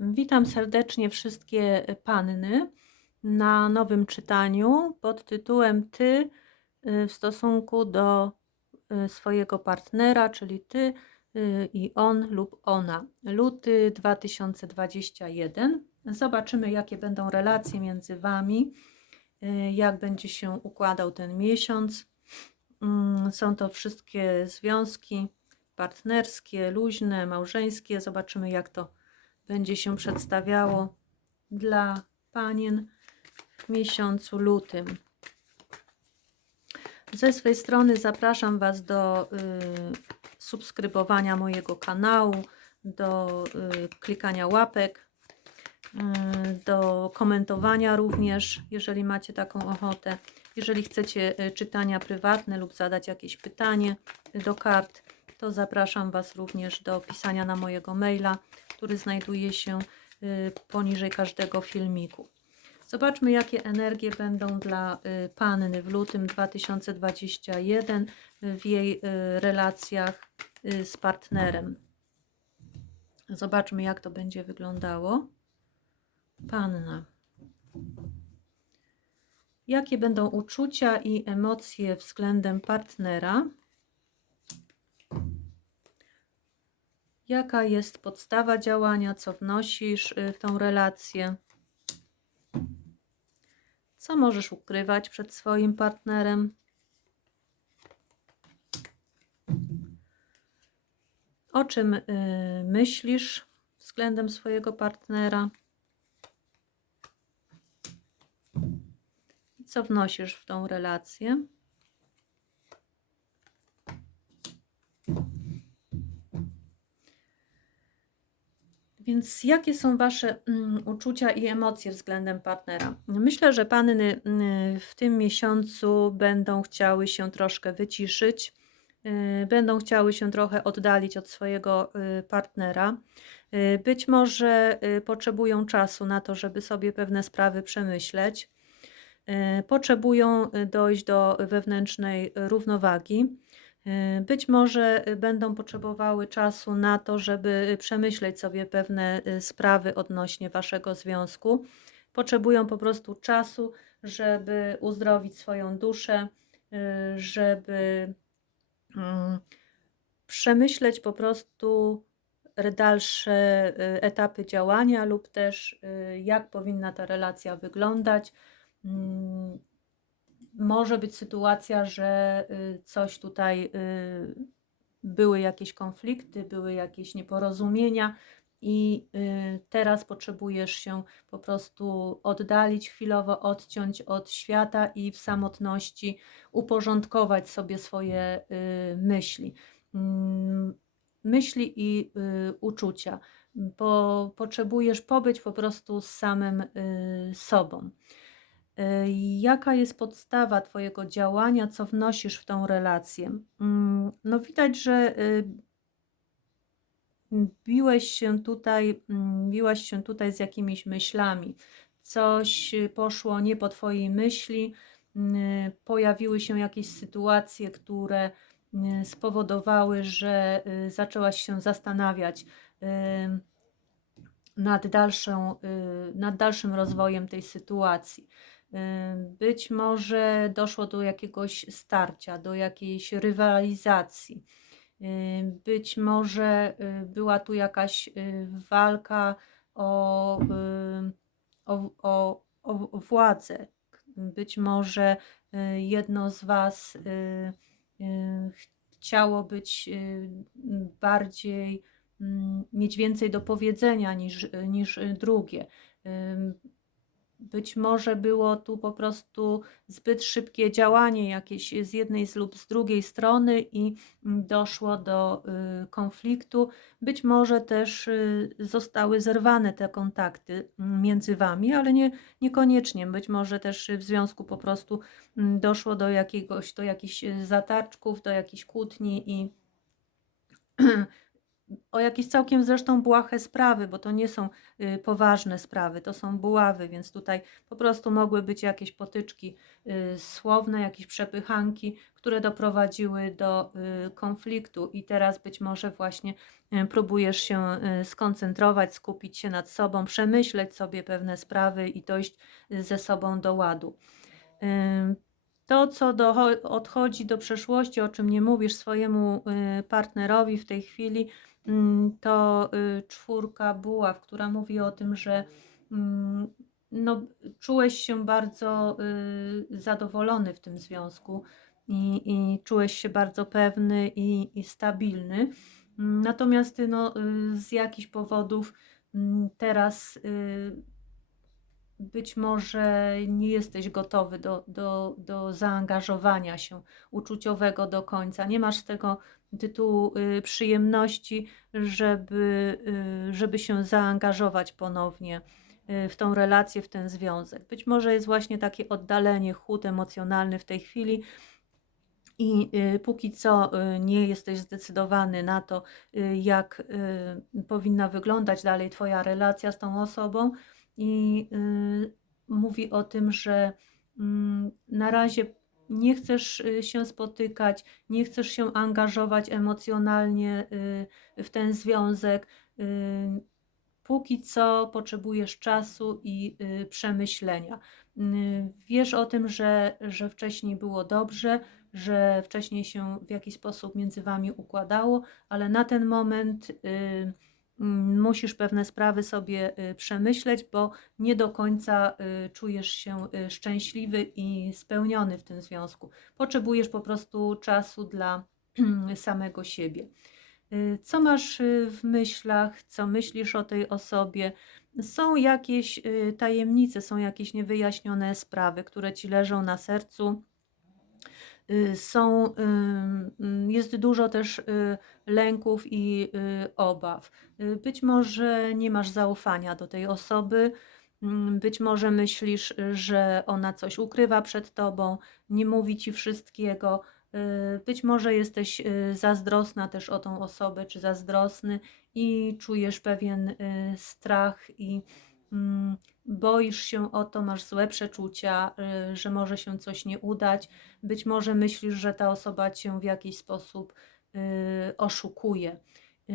Witam serdecznie wszystkie panny na nowym czytaniu pod tytułem Ty y, w stosunku do y, swojego partnera, czyli Ty y, i on lub ona. Luty 2021. Zobaczymy, jakie będą relacje między Wami, jak będzie się układał ten miesiąc. Mm, Są to wszystkie związki partnerskie, luźne, małżeńskie. Zobaczymy, jak to będzie się przedstawiało dla panien w miesiącu lutym. Ze swej strony zapraszam Was do y, subskrybowania mojego kanału, do y, klikania łapek, y, do komentowania również, jeżeli macie taką ochotę. Jeżeli chcecie y, czytania prywatne lub zadać jakieś pytanie do kart, to zapraszam Was również do pisania na mojego maila, który znajduje się y, poniżej każdego filmiku. Zobaczmy, jakie energie będą dla y, Panny w lutym 2021 w jej y, relacjach z partnerem. Zobaczmy, jak to będzie wyglądało. Panna. Jakie będą uczucia i emocje względem partnera? Jaka jest podstawa działania, co wnosisz y, w tą relację? Co możesz ukrywać przed swoim partnerem? O czym y, myślisz względem swojego partnera? Co wnosisz w tą relację? Więc jakie są Wasze mm, uczucia i emocje względem partnera? Myślę, że panny mm, w tym miesiącu będą chciały się troszkę wyciszyć, y, będą chciały się trochę oddalić od swojego y, partnera. Y, Być może potrzebują czasu na to, żeby sobie pewne sprawy przemyśleć. Potrzebują dojść do wewnętrznej równowagi. Y, Być może y, będą potrzebowały czasu na to, żeby przemyśleć sobie pewne sprawy odnośnie waszego związku. Potrzebują po prostu czasu, żeby uzdrowić swoją duszę, żeby mm, przemyśleć po prostu dalsze etapy działania lub też jak powinna ta relacja wyglądać. Może być sytuacja, że y, coś tutaj y, były jakieś konflikty, były jakieś nieporozumienia i y, teraz potrzebujesz się po prostu oddalić chwilowo, odciąć od świata i w samotności uporządkować sobie swoje myśli. Mm, Myśli i uczucia, bo potrzebujesz pobyć po prostu z samym sobą. Y, Jaka jest podstawa Twojego działania, co wnosisz w tą relację? Mm, No widać, że y, biłeś się tutaj, mm, biłaś się tutaj z jakimiś myślami. Coś poszło nie po Twojej myśli, mm, pojawiły się jakieś sytuacje, które spowodowały, że y, zaczęłaś się zastanawiać nad, dalszą, nad dalszym rozwojem tej sytuacji. Być może doszło do jakiegoś starcia, do jakiejś rywalizacji. Być może y, była tu jakaś y, walka o, o, o, o władzę. Być może y, jedno z Was chciało być bardziej, mm, mieć więcej do powiedzenia niż, niż drugie. Być może było tu po prostu zbyt szybkie działanie jakieś z jednej lub z drugiej strony i doszło do y, konfliktu. Być może też y, zostały zerwane te kontakty mm, między wami, ale nie, niekoniecznie. Być może też w związku po prostu mm, doszło do jakiegoś, do jakichś y, zatarczków, do jakichś kłótni i o jakieś całkiem zresztą błahe sprawy, bo to nie są y, poważne sprawy, to są buławy, więc tutaj po prostu mogły być jakieś potyczki y, słowne, jakieś przepychanki, które doprowadziły do y, konfliktu i teraz być może właśnie próbujesz się skoncentrować, skupić się nad sobą, przemyśleć sobie pewne sprawy i dojść ze sobą do ładu. To, co docho- odchodzi do przeszłości, o czym nie mówisz swojemu partnerowi w tej chwili, to y, czwórka buław, która mówi o tym, że mm, no, czułeś się bardzo y, zadowolony w tym związku i, i czułeś się bardzo pewny i, i stabilny. Mm, Natomiast no, y, z jakichś powodów mm, teraz być może nie jesteś gotowy do, do, do zaangażowania się uczuciowego do końca. Nie masz tego tytułu y, przyjemności, żeby, y, żeby się zaangażować ponownie y, w tą relację, w ten związek. Być może jest właśnie takie oddalenie, chłód emocjonalny w tej chwili. I póki co nie jesteś zdecydowany na to, jak powinna wyglądać dalej Twoja relacja z tą osobą, i y, mówi o tym, że mm, na razie nie chcesz y, się spotykać, nie chcesz się angażować emocjonalnie y, w ten związek. Póki co potrzebujesz czasu i przemyślenia. Wiesz o tym, że, że wcześniej było dobrze, że wcześniej się w jakiś sposób między wami układało, ale na ten moment musisz pewne sprawy sobie y, przemyśleć, bo nie do końca y, czujesz się y, szczęśliwy i spełniony w tym związku. Potrzebujesz po prostu czasu dla samego siebie. Co masz w myślach, co myślisz o tej osobie? Są jakieś tajemnice, są jakieś niewyjaśnione sprawy, które ci leżą na sercu. Y, Są, ym, ym, jest dużo też y, lęków i y, obaw. Y, Być może nie masz zaufania do tej osoby, mm, być może myślisz, y, że ona coś ukrywa przed tobą, nie mówi ci wszystkiego. y, Być może jesteś y, zazdrosna też o tą osobę, czy zazdrosny i czujesz pewien y, strach i mm, boisz się o to, masz złe przeczucia, y, że może się coś nie udać. Być może myślisz, że ta osoba cię w jakiś sposób y, oszukuje. Y,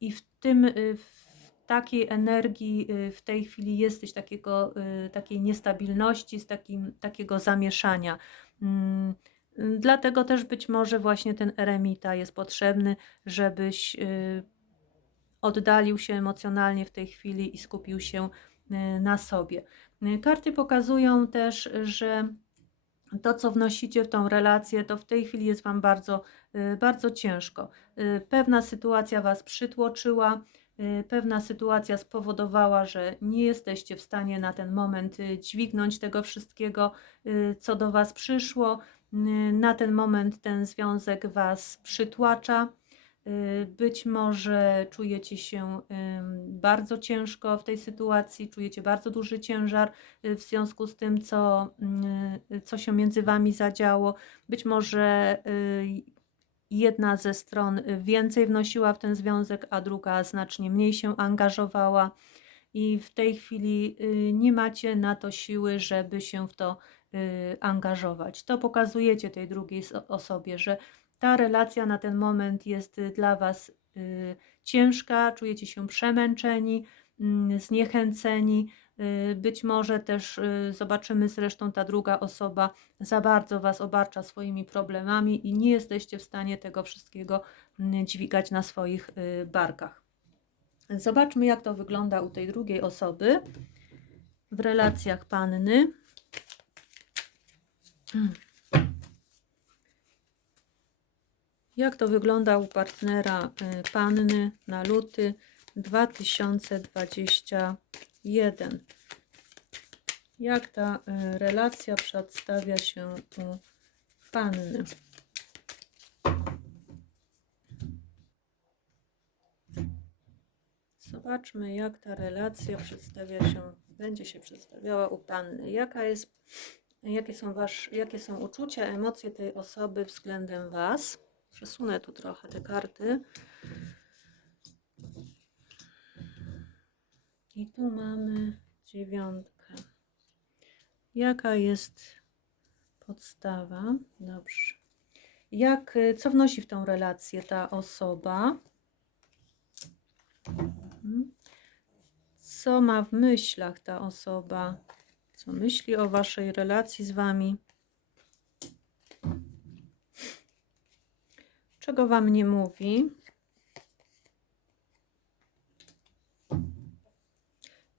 I w tym, w takiej energii w tej chwili jesteś takiego, takiej niestabilności, z takim, takiego zamieszania. Mm, Dlatego też być może właśnie ten eremita jest potrzebny, żebyś oddalił się emocjonalnie w tej chwili i skupił się y, na sobie. Y, Karty pokazują też, że to, co wnosicie w tą relację, to w tej chwili jest Wam bardzo, y, bardzo ciężko. Pewna sytuacja Was przytłoczyła, pewna sytuacja spowodowała, że nie jesteście w stanie na ten moment dźwignąć tego wszystkiego, co do Was przyszło. Na ten moment ten związek Was przytłacza. Y, Być może czujecie się bardzo ciężko w tej sytuacji, czujecie bardzo duży ciężar y, w związku z tym, co, y, co się między Wami zadziało. Być może jedna ze stron więcej wnosiła w ten związek, a druga znacznie mniej się angażowała, i w tej chwili nie macie na to siły, żeby się w to angażować. To pokazujecie tej drugiej osobie, że ta relacja na ten moment jest y, dla Was y, ciężka, czujecie się przemęczeni, mm, zniechęceni. y, Być może też y, zobaczymy zresztą, ta druga osoba za bardzo Was obarcza swoimi problemami i nie jesteście w stanie tego wszystkiego mm, dźwigać na swoich y, barkach. Zobaczmy, jak to wygląda u tej drugiej osoby w relacjach panny. Jak to wygląda u partnera y, panny na luty 2021? Jak ta y, relacja przedstawia się u panny? Zobaczmy, jak ta relacja przedstawia się, będzie się przedstawiała u panny. Jaka jest, Jakie są, wasz, jakie są uczucia, emocje tej osoby względem Was? Przesunę tu trochę te karty. I tu mamy dziewiątkę. Jaka jest podstawa? Dobrze. Jak, co wnosi w tą relację ta osoba? Hmm. Co ma w myślach ta osoba? Co myśli o waszej relacji z wami? Czego wam nie mówi?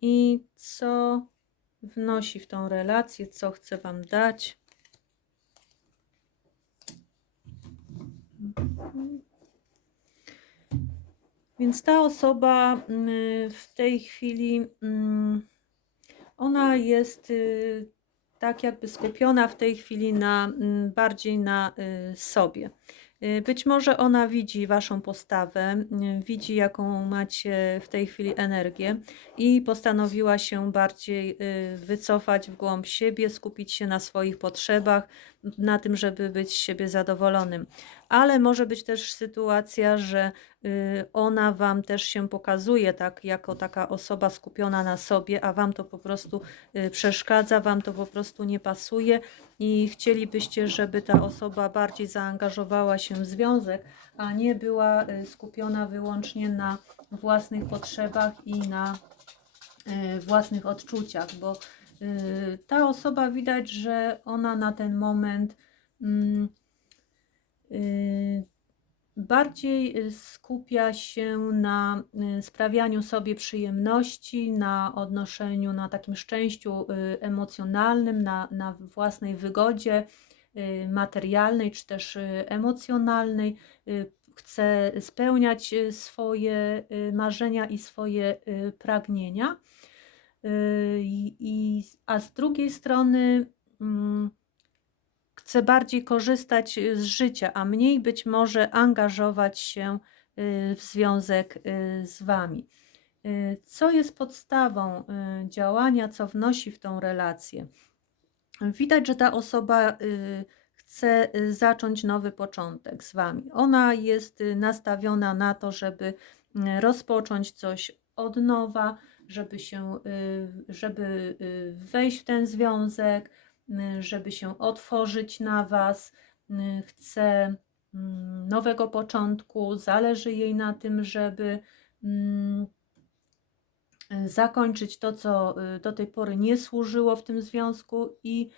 I co wnosi w tą relację, co chce wam dać? Więc ta osoba mm, w tej chwili, mm, ona jest y, tak jakby skupiona w tej chwili na mm, bardziej na y, sobie. Y, Być może ona widzi waszą postawę, widzi jaką macie w tej chwili energię i postanowiła się bardziej wycofać w głąb siebie, skupić się na swoich potrzebach, na tym, żeby być z siebie zadowolonym. Ale może być też sytuacja, że y, ona wam też się pokazuje tak jako taka osoba skupiona na sobie, a wam to po prostu y, przeszkadza, wam to po prostu nie pasuje i chcielibyście, żeby ta osoba bardziej zaangażowała się w związek, a nie była y, skupiona wyłącznie na własnych potrzebach i na własnych odczuciach, bo ta osoba widać, że ona na ten moment mm, y, bardziej y, skupia się na y, sprawianiu sobie przyjemności, na odnoszeniu, na takim szczęściu y, emocjonalnym, na, na własnej wygodzie y, materialnej czy też y, emocjonalnej. Y, Chce spełniać y, swoje y, marzenia i swoje y, pragnienia. Y, i- a z drugiej strony mm, chce bardziej korzystać z życia, a mniej być może angażować się y, w związek y, z Wami. Co jest podstawą działania, co wnosi w tą relację? Widać, że ta osoba chce zacząć nowy początek z Wami. Ona jest nastawiona na to, żeby rozpocząć coś od nowa, żeby się, y, żeby y, wejść w ten związek, y, żeby się otworzyć na Was. Chce mm, nowego początku, zależy jej na tym, żeby mm, zakończyć to, co do tej pory nie służyło w tym związku i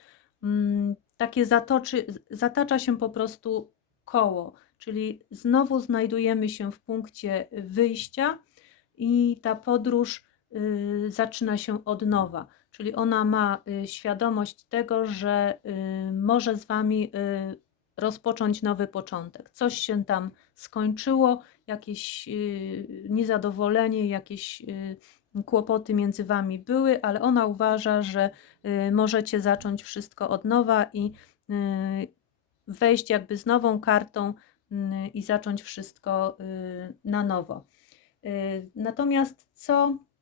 mm, takie zatoczy, zatacza się po prostu koło, czyli znowu znajdujemy się w punkcie wyjścia i ta podróż zaczyna się od nowa, czyli ona ma y, świadomość tego, że y, może z Wami y, rozpocząć nowy początek. Coś się tam skończyło, jakieś y, niezadowolenie, jakieś y, kłopoty między Wami były, ale ona uważa, że y, możecie zacząć wszystko od nowa i y, wejść jakby z nową kartą y, i zacząć wszystko y, na nowo. Y, Natomiast co, y,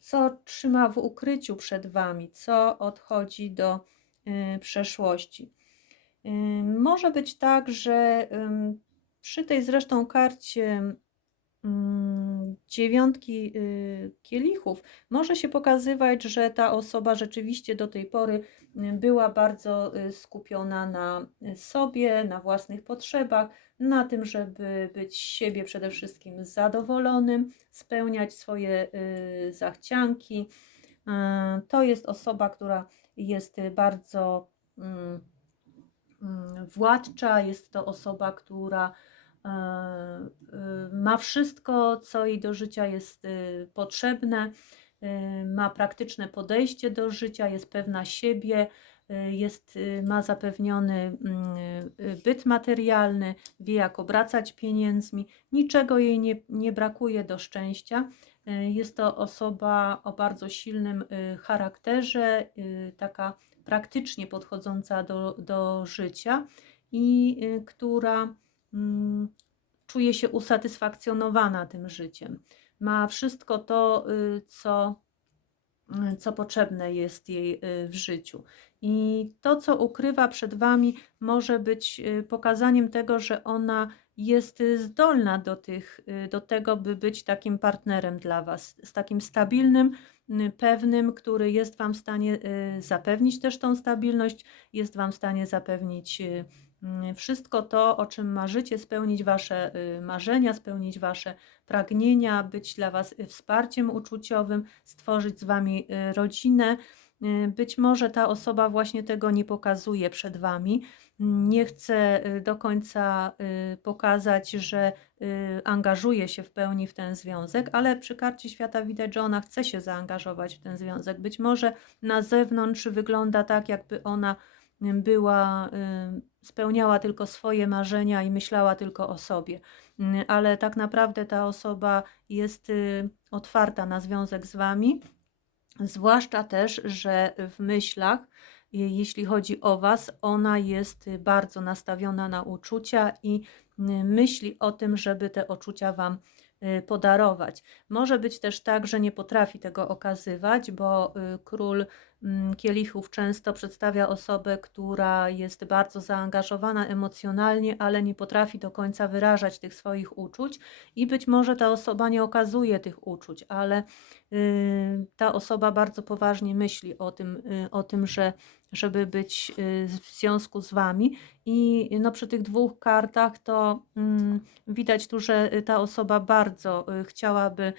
co trzyma w ukryciu przed Wami, co odchodzi do y, przeszłości? Y, Może być tak, że przy tej zresztą karcie dziewiątki y, kielichów może się pokazywać, że ta osoba rzeczywiście do tej pory y, była bardzo y, skupiona na sobie, na własnych potrzebach, na tym, żeby być siebie przede wszystkim zadowolonym, spełniać swoje zachcianki. To jest osoba, która jest bardzo mm, mm, władcza, jest to osoba, która ma wszystko, co jej do życia jest e, potrzebne, ma praktyczne podejście do życia, jest pewna siebie, jest, ma zapewniony mm, byt materialny, wie jak obracać pieniędzmi, niczego jej nie, nie brakuje do szczęścia. Jest to osoba o bardzo silnym charakterze, taka praktycznie podchodząca do, do życia i y, która czuje się usatysfakcjonowana tym życiem. Ma wszystko to, y, co, y, co potrzebne jest jej y, w życiu. I to, co ukrywa przed Wami, może być pokazaniem tego, że ona jest zdolna do, tych, do tego, by być takim partnerem dla Was, z takim stabilnym, pewnym, który jest Wam w stanie zapewnić też tą stabilność, jest Wam w stanie zapewnić mm, wszystko to, o czym marzycie, spełnić Wasze y, marzenia, spełnić Wasze pragnienia, być dla Was y, wsparciem uczuciowym, stworzyć z Wami y, rodzinę. Y, Być może ta osoba właśnie tego nie pokazuje przed Wami, nie chce y, do końca y, pokazać, że y, angażuje się w pełni w ten związek, ale przy karcie świata widać, że ona chce się zaangażować w ten związek. Być może na zewnątrz wygląda tak, jakby ona y, była, y, spełniała tylko swoje marzenia i myślała tylko o sobie, Y, ale tak naprawdę ta osoba jest y, otwarta na związek z Wami. Zwłaszcza też, że w myślach, je- jeśli chodzi o Was, ona jest y, bardzo nastawiona na uczucia i y, myśli o tym, żeby te uczucia Wam y, podarować. Może być też tak, że nie potrafi tego okazywać, bo y, król mm, kielichów często przedstawia osobę, która jest bardzo zaangażowana emocjonalnie, ale nie potrafi do końca wyrażać tych swoich uczuć i być może ta osoba nie okazuje tych uczuć, ale y, ta osoba bardzo poważnie myśli o tym, y, o tym, że żeby być y, w związku z Wami. I no, przy tych dwóch kartach to mm, widać tu, że ta osoba bardzo chciałaby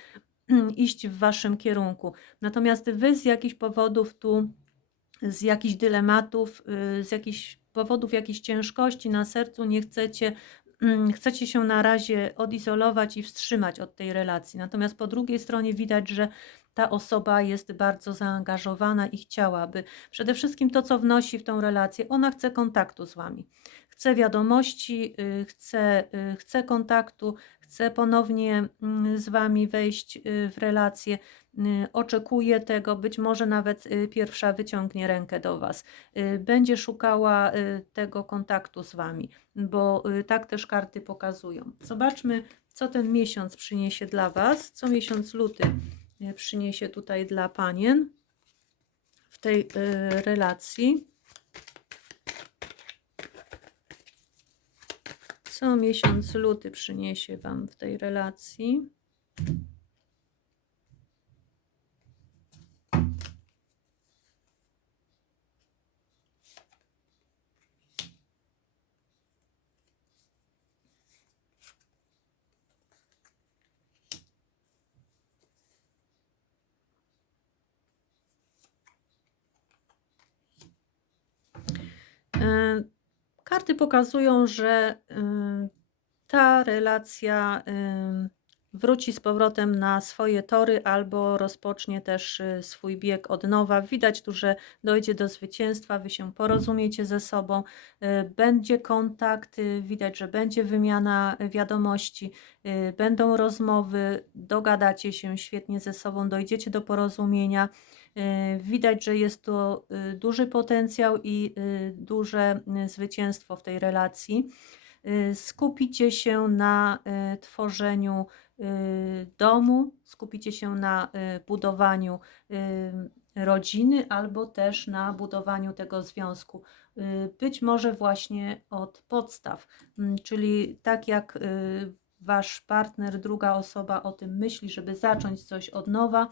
iść w Waszym kierunku. Natomiast Wy z jakichś powodów tu, z jakichś dylematów, y, z jakichś powodów jakiejś ciężkości na sercu nie chcecie mm, chcecie się na razie odizolować i wstrzymać od tej relacji. Natomiast po drugiej stronie widać, że ta osoba jest bardzo zaangażowana i chciałaby. Przede wszystkim to, co wnosi w tą relację, ona chce kontaktu z Wami. Chce wiadomości, y, chce, y, chce kontaktu, chce ponownie mm, z Wami wejść y, w relację, oczekuje tego, być może nawet pierwsza wyciągnie rękę do Was. Będzie szukała tego kontaktu z Wami, bo tak też karty pokazują. Zobaczmy, co ten miesiąc przyniesie dla Was, co miesiąc luty przyniesie tutaj dla panien w tej y, relacji. Co miesiąc luty przyniesie Wam w tej relacji? Karty pokazują, że y, ta relacja y, wróci z powrotem na swoje tory albo rozpocznie też y, swój bieg od nowa. Widać tu, że dojdzie do zwycięstwa, wy się porozumiecie ze sobą, będzie kontakt, widać, że będzie wymiana wiadomości, będą rozmowy, dogadacie się świetnie ze sobą, dojdziecie do porozumienia. Y, Widać, że jest to y, duży potencjał i y, duże zwycięstwo w tej relacji. Skupicie się na tworzeniu domu, skupicie się na budowaniu rodziny albo też na budowaniu tego związku. Być może właśnie od podstaw, Mm, czyli tak jak wasz partner, druga osoba o tym myśli, żeby zacząć coś od nowa,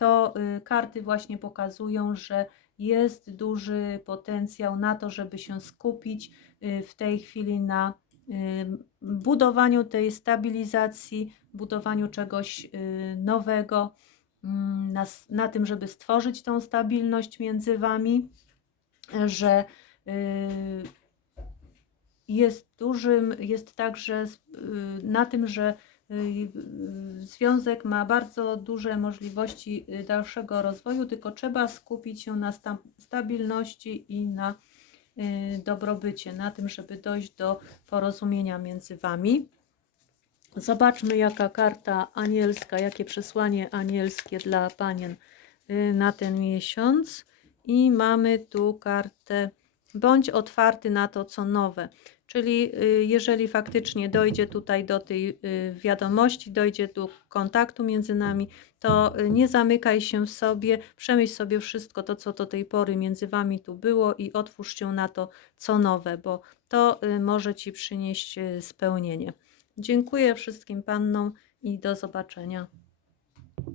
to y, karty właśnie pokazują, że jest duży potencjał na to, żeby się skupić y, w tej chwili na budowaniu tej stabilizacji, budowaniu czegoś y, nowego, mm, na, na tym, żeby stworzyć tą stabilność między wami, że jest dużym, jest także na tym, że związek ma bardzo duże możliwości y, dalszego rozwoju, tylko trzeba skupić się na sta- stabilności i na y, dobrobycie, na tym, żeby dojść do porozumienia między Wami. Zobaczmy, jaka karta anielska, jakie przesłanie anielskie dla panien y, na ten miesiąc. I mamy tu kartę bądź otwarty na to, co nowe. Czyli y, jeżeli faktycznie dojdzie tutaj do tej y, wiadomości, dojdzie do kontaktu między nami, to y, nie zamykaj się w sobie, przemyśl sobie wszystko to, co do tej pory między wami tu było i otwórz się na to, co nowe, bo to może ci przynieść spełnienie. Dziękuję wszystkim pannom i do zobaczenia.